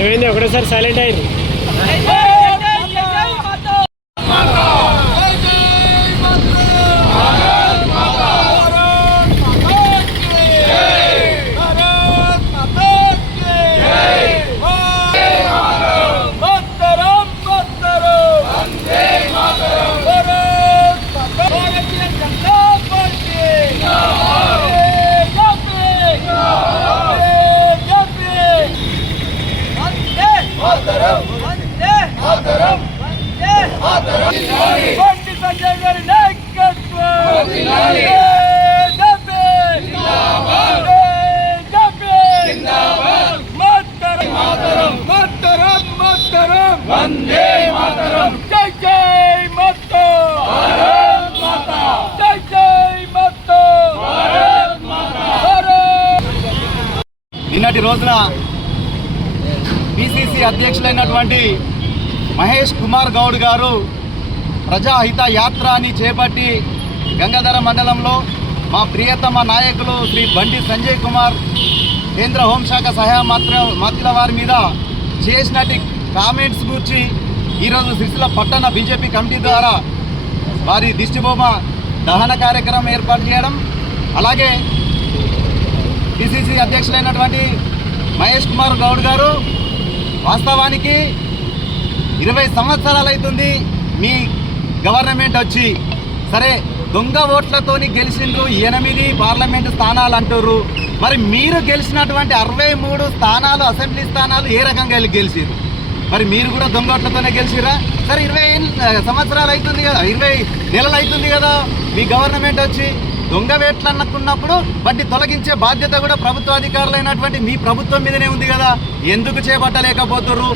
ఏమైంది? ఒకటేసారి సైలెంట్ అయింది సంజయ్ గారి నాయకత్వం వందే మాతరం జై జై మత్తు జై జై మత్తు నిన్నటి రోజున పిసిసి అధ్యక్షులైనటువంటి మహేష్ కుమార్ గౌడ్ గారు ప్రజాహిత యాత్రని చేపట్టి గంగాధర మండలంలో మా ప్రియతమ నాయకులు శ్రీ బండి సంజయ్ కుమార్ కేంద్ర హోంశాఖ సహాయ మాత్ర మంత్రుల వారి మీద చేసినటి కామెంట్స్ గురించి ఈరోజు సిరిసిల్ల పట్టణ బీజేపీ కమిటీ ద్వారా వారి దిష్టిబొమ్మ దహన కార్యక్రమం ఏర్పాటు చేయడం అలాగే పిసిసి అధ్యక్షులైనటువంటి మహేష్ కుమార్ గౌడ్ గారు వాస్తవానికి ఇరవై సంవత్సరాలు అవుతుంది మీ గవర్నమెంట్ వచ్చి. సరే దొంగ ఓట్లతోని గెలిచిండ్రు ఎనిమిది పార్లమెంటు స్థానాలు అంటుర్రు. మరి మీరు గెలిచినటువంటి అరవై మూడు స్థానాలు అసెంబ్లీ స్థానాలు ఏ రకంగా గెలిచిరు మరి మీరు కూడా దొంగ ఓట్లతోనే గెలిచిరా సరే ఇరవై సంవత్సరాలు అవుతుంది కదా ఇరవై నెలలు అవుతుంది కదా మీ గవర్నమెంట్ వచ్చి. దొంగ వేట్లు అన్నకున్నప్పుడు వాటిని తొలగించే బాధ్యత కూడా ప్రభుత్వ అధికారులైనటువంటి మీ ప్రభుత్వం మీదనే ఉంది కదా. ఎందుకు చేపట్టలేకపోతున్నారు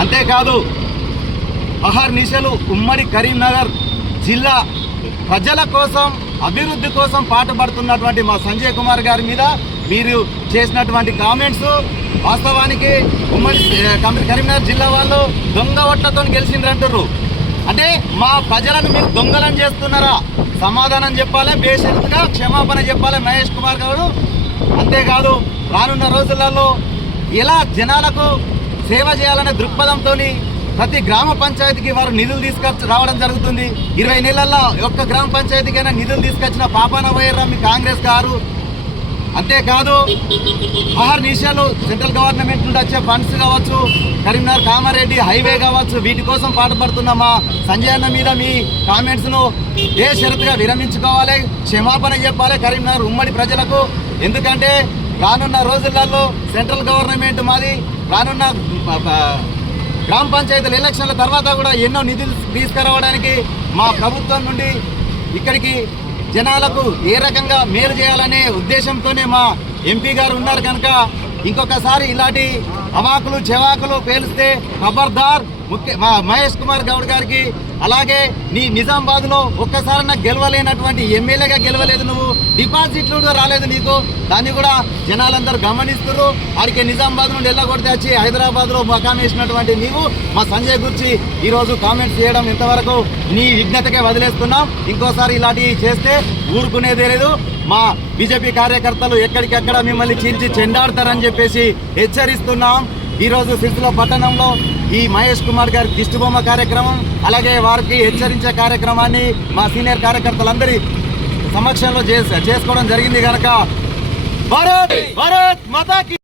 అంతేకాదు అహర్నిశలు ఉమ్మడి కరీంనగర్ జిల్లా ప్రజల కోసం అభివృద్ధి కోసం పాటుపడుతున్నటువంటి మా సంజయ్ కుమార్ గారి మీద మీరు చేసినటువంటి కామెంట్స్ వాస్తవానికి ఉమ్మడి కరీంనగర్ జిల్లా వాళ్ళు దొంగ ఓట్లతో గెలిచిండ్రంటారు అంటే మా ప్రజలను మీరు దొంగలను చేస్తున్నారా? సమాధానం చెప్పాలి? బేషరతుగా క్షమాపణ చెప్పాలి మహేష్ కుమార్ గారు? అంతేకాదు రానున్న రోజులలో ఎలా జనాలకు సేవ చేయాలనే దృక్పథంతో ప్రతి గ్రామ పంచాయతీకి వారు నిధులు తీసుకొచ్చి రావడం జరుగుతుంది. ఇరవై నెలల్లో ఒక్క గ్రామ పంచాయతీకైనా నిధులు తీసుకొచ్చిన పాపాన పోయారా మీ కాంగ్రెస్ గారు. అంతేకాదు ఆహార్ నిషాలు సెంట్రల్ గవర్నమెంట్ నుండి వచ్చే ఫండ్స్ కావచ్చు కరీంనగర్ కామారెడ్డి హైవే కావచ్చు వీటి కోసం పాటుపడుతున్న మా సంజయ్ అన్న మీద మీ కామెంట్స్ను ఏ షరతుగా విరమించుకోవాలి క్షమాపణ చెప్పాలి కరీంనగర్ ఉమ్మడి ప్రజలకు. ఎందుకంటే రానున్న రోజులలో సెంట్రల్ గవర్నమెంట్ మాది రానున్న గ్రామ పంచాయతీల ఎలక్షన్ల తర్వాత కూడా ఎన్నో నిధులు తీసుకురావడానికి మా ప్రభుత్వం నుండి ఇక్కడికి జనాలకు ఏ రకంగా మేలు చేయాలనే ఉద్దేశంతోనే మా ఎంపీ గారు ఉన్నారు కనుక ఇంకొకసారి ఇలాంటి అవాకులు చెవాకులు పేలిస్తే ఖబర్దార్ ముఖ్య మా మహేష్ కుమార్ గౌడ్ గారికి అలాగే నీ నిజామాబాద్లో ఒక్కసారి నాకు గెలవలేనటువంటి ఎమ్మెల్యేగా గెలవలేదు నువ్వు. డిపాజిట్లు కూడా రాలేదు నీకు. దాన్ని కూడా జనాలందరూ గమనిస్తున్నారు ఆడికి నిజామాబాద్ నుండి వెళ్ళగొడితే వచ్చి హైదరాబాద్లో మకాం వేసినటువంటి నీవు. మా సంజయ్ గురించి ఈరోజు కామెంట్స్ చేయడం ఇంతవరకు నీ విజ్ఞతకే వదిలేస్తున్నాం. ఇంకోసారి ఇలాంటివి చేస్తే ఊరుకునేదే లేదు. మా బీజేపీ కార్యకర్తలు ఎక్కడికెక్కడ మిమ్మల్ని చీల్చి చెండాడతారని చెప్పేసి హెచ్చరిస్తున్నాం. ఈరోజు రోజు సిరిసిల్ల పట్టణంలో ఈ మహేష్ కుమార్ గారి దిష్టిబొమ్మ కార్యక్రమం అలాగే వారికి హెచ్చరించే కార్యక్రమాన్ని మా సీనియర్ కార్యకర్తలందరి సమక్షంలో చేసుకోవడం జరిగింది కనుక భారత్! భారత్ మాతాకి